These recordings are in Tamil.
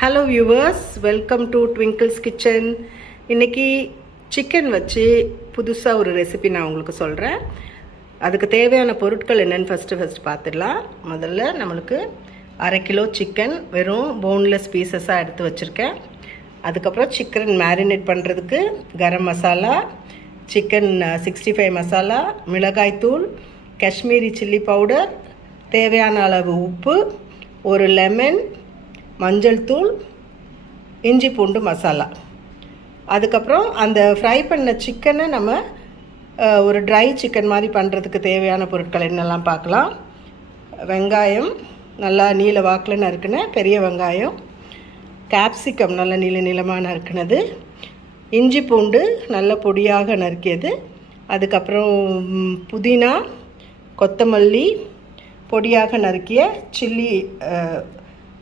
Hello viewers, welcome to twinkles kitchen. இன்றைக்கி சிக்கன் வச்சு புதுசாக ஒரு ரெசிபி நான் உங்களுக்கு சொல்கிறேன். அதுக்கு தேவையான பொருட்கள் என்னென்னு ஃபஸ்ட்டு பார்த்துடலாம். முதல்ல நம்மளுக்கு 1/2 கிலோ சிக்கன் வெறும் போன்லெஸ் பீசஸாக எடுத்து வச்சுருக்கேன். அதுக்கப்புறம் சிக்கன் மேரினேட் பண்ணுறதுக்கு கரம் மசாலா, சிக்கன் 65 மசாலா, மிளகாய்த்தூள், காஷ்மீரி சில்லி பவுடர், தேவையான அளவு உப்பு, ஒரு லெமன், மஞ்சள் தூள், இஞ்சி பூண்டு மசாலா. அதுக்கப்புறம் அந்த ஃப்ரை பண்ண சிக்கனை நம்ம ஒரு ட்ரை சிக்கன் மாதிரி பண்ணுறதுக்கு தேவையான பொருட்கள் என்னெல்லாம் பார்க்கலாம். வெங்காயம் நல்லா நீல வாக்கில் நறுக்குன பெரிய வெங்காயம், கேப்சிகம் நல்ல நீளமாக நறுக்குனது, இஞ்சி பூண்டு நல்ல பொடியாக நறுக்கியது, அதுக்கப்புறம் புதினா, கொத்தமல்லி, பொடியாக நறுக்கிய சில்லி,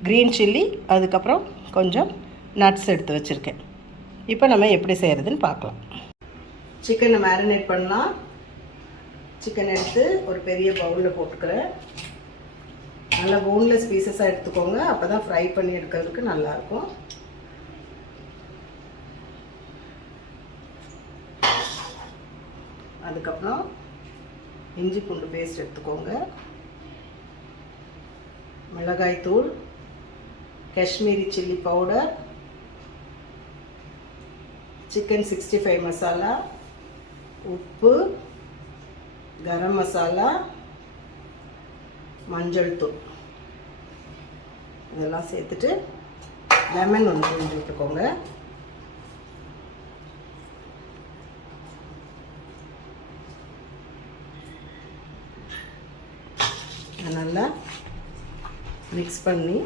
க்ரீன் சில்லி, அதுக்கப்புறம் கொஞ்சம் நட்ஸ் எடுத்து வச்சுருக்கேன். இப்போ நம்ம எப்படி செய்கிறதுன்னு பார்க்கலாம். சிக்கனை மேரினேட் பண்ணலாம். சிக்கன் எடுத்து ஒரு பெரிய பவுலில் போட்டுக்கிறேன். நல்லா போன்லெஸ் பீசஸாக எடுத்துக்கோங்க, அப்போ தான் ஃப்ரை பண்ணி எடுக்கிறதுக்கு நல்லாயிருக்கும். அதுக்கப்புறம் இஞ்சி பூண்டு பேஸ்ட் எடுத்துக்கோங்க, மிளகாய்த்தூள், Kashmiri chilli powder, chicken 65 masala, உப்பு, கரம் மசாலா, மஞ்சள் தூள் இதெல்லாம் சேர்த்துட்டு லெமன் ஒன்று புழிஞ்சு விட்டுக்கோங்க. நல்லா மிக்ஸ் பண்ணி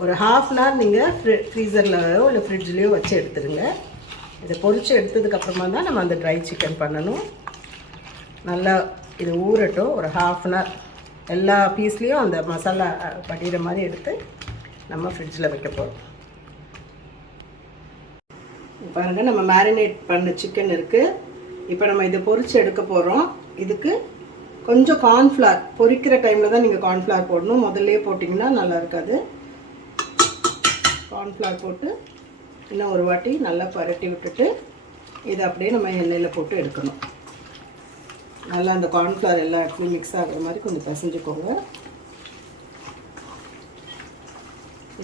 ஒரு 1/2 அன் ஹவர் நீங்கள் ஃப்ரீசர்லையோ இல்லை ஃப்ரிட்ஜ்லேயோ வச்சு எடுத்துடுங்க. இதை பொரித்து எடுத்ததுக்கப்புறமா தான் நம்ம அந்த ட்ரை சிக்கன் பண்ணணும். நல்லா இது ஊறட்டும். ஒரு 1/2 அன் ஹவர் எல்லா பீஸ்லேயும் அந்த மசாலா படிகிற மாதிரி எடுத்து நம்ம ஃப்ரிட்ஜில் வைக்க போகிறோம். பாருங்கள், நம்ம மேரினேட் பண்ண சிக்கன் இருக்குது. இப்போ நம்ம இதை பொரித்து எடுக்க போகிறோம். இதுக்கு கொஞ்சம் கார்ன்ஃப்ளவர், பொரிக்கிற டைமில் தான் நீங்கள் கார்ன்ஃப்ளவர் போடணும். முதல்லையே போட்டிங்கன்னா நல்லா இருக்காது. கார்ன்ஃப்ளவர் போட்டு இன்னும் ஒரு வாட்டி நல்லா பரட்டி விட்டுட்டு இதை அப்படியே நம்ம எண்ணெயில் போட்டு எடுக்கணும். நல்லா அந்த கார்ன்ஃப்ளவர் எல்லா இடத்துலையும் மிக்ஸ் ஆகிற மாதிரி கொஞ்சம் பிசைஞ்சுக்கோங்க.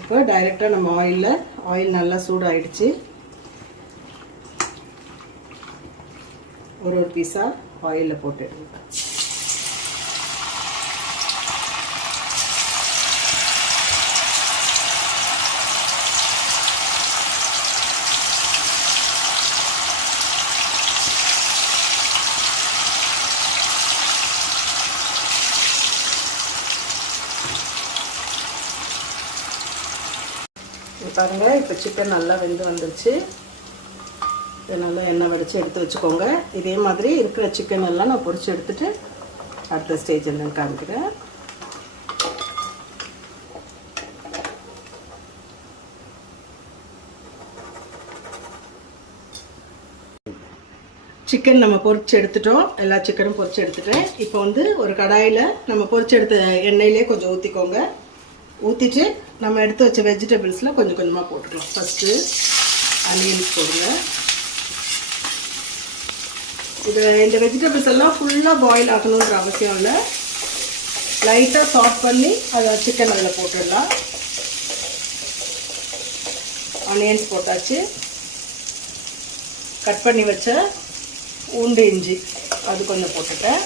இப்போ டைரெக்டாக நம்ம ஆயில் நல்லா சூடாகிடுச்சு. ஒரு பீஸாக ஆயிலில் போட்டு எடுங்க. பாருங்கள், இப்போ சிக்கன் நல்லா வெந்து வந்துருச்சு. இதை நல்லா எண்ணெய் வடித்து எடுத்து வச்சுக்கோங்க. இதே மாதிரி இருக்கிற சிக்கன் எல்லாம் நான் பொரித்து எடுத்துகிட்டு அடுத்த ஸ்டேஜ் என்னன்னு காமிக்கிறேன். சிக்கன் நம்ம பொரித்து எடுத்துட்டோம். எல்லா சிக்கனும் பொரித்து எடுத்துட்டேன். இப்போ ஒரு கடாயில் நம்ம பொரித்து எடுத்த எண்ணெயிலே கொஞ்சம் ஊற்றிக்கோங்க. ஊற்றிட்டு நம்ம எடுத்து வச்ச வெஜிடபிள்ஸில் கொஞ்சம் கொஞ்சமாக போட்டுக்கலாம். ஃபஸ்ட்டு ஆனியன்ஸ் போடுங்க. இந்த வெஜிடபிள்ஸ் எல்லாம் ஃபுல்லாக பாயில் ஆகணுன்ற அவசியம் இல்லை. லைட்டாக சாஃப்ட் பண்ணி அதை சிக்கன் அதில் போட்டுடலாம். ஆனியன்ஸ் போட்டாச்சு. கட் பண்ணி வச்ச பூண்டு, இஞ்சி அது கொஞ்சம் போட்டுட்டேன்.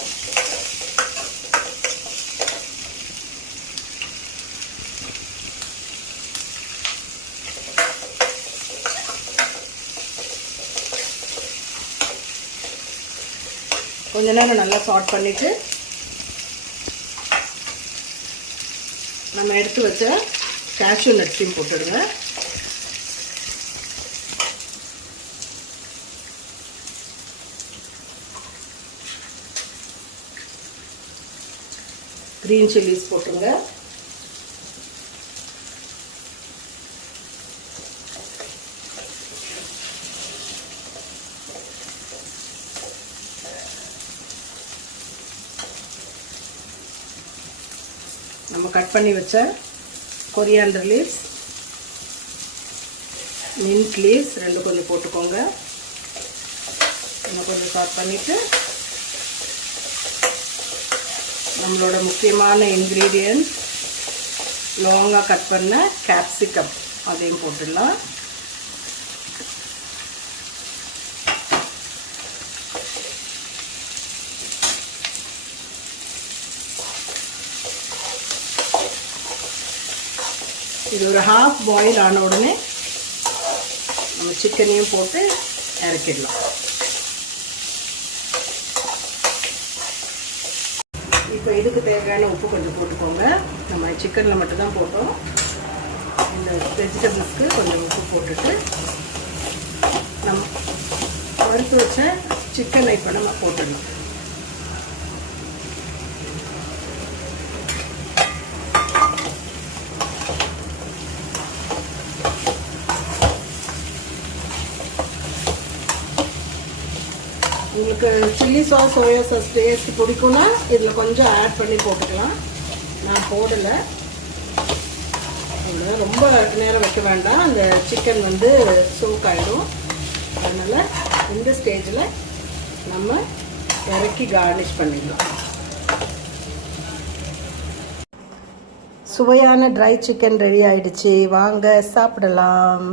கொஞ்ச நேரம் நல்லா சாட் பண்ணிவிட்டு நம்ம எடுத்து வச்ச கேஷ்யூ நட்ஸையும் போட்டுடுங்க. க்ரீன் சில்லிஸ் போட்டுருங்க. நம்ம கட் பண்ணி வச்ச கொரியாண்டர் லீவ்ஸ், மின்ட் லீவ்ஸ் ரெண்டு கொஞ்சம் போட்டுக்கோங்க. இன்னும் கொஞ்சம் சாட் பண்ணிவிட்டு நம்மளோட முக்கியமான இன்க்ரீடியன்ட் லாங்காக கட் பண்ண கேப்சிகம் அதையும் போட்டுடலாம். இது ஒரு ஹாஃப் பாயில் ஆன உடனே நம்ம சிக்கனையும் போட்டு இறக்கிடலாம். இப்போ இதுக்கு தேவையான உப்பு கொஞ்சம் போட்டுக்கோங்க. நம்ம சிக்கனில் மட்டும்தான் போட்டோம். இந்த வெஜிடபிள்ஸ்க்கு கொஞ்சம் உப்பு போட்டுட்டு நம்ம வறுத்து வச்ச சிக்கனை இப்போ நம்ம போட்டுடலாம். உங்களுக்கு chilli sauce, soya sauce taste பிடிக்கும்னா இதில் கொஞ்சம் ஆட் பண்ணி போட்டுக்கலாம். நான் போடலை. அவ்வளோ ரொம்ப நேரம் வைக்க வேண்டாம், அந்த சிக்கன் வந்து சோக் ஆகிடும். அதனால் இந்த ஸ்டேஜில் நம்ம இறக்கி கார்னிஷ் பண்ணிடலாம். சுவையான ட்ரை சிக்கன் ரெடி ஆயிடுச்சு. வாங்க சாப்பிடலாம்.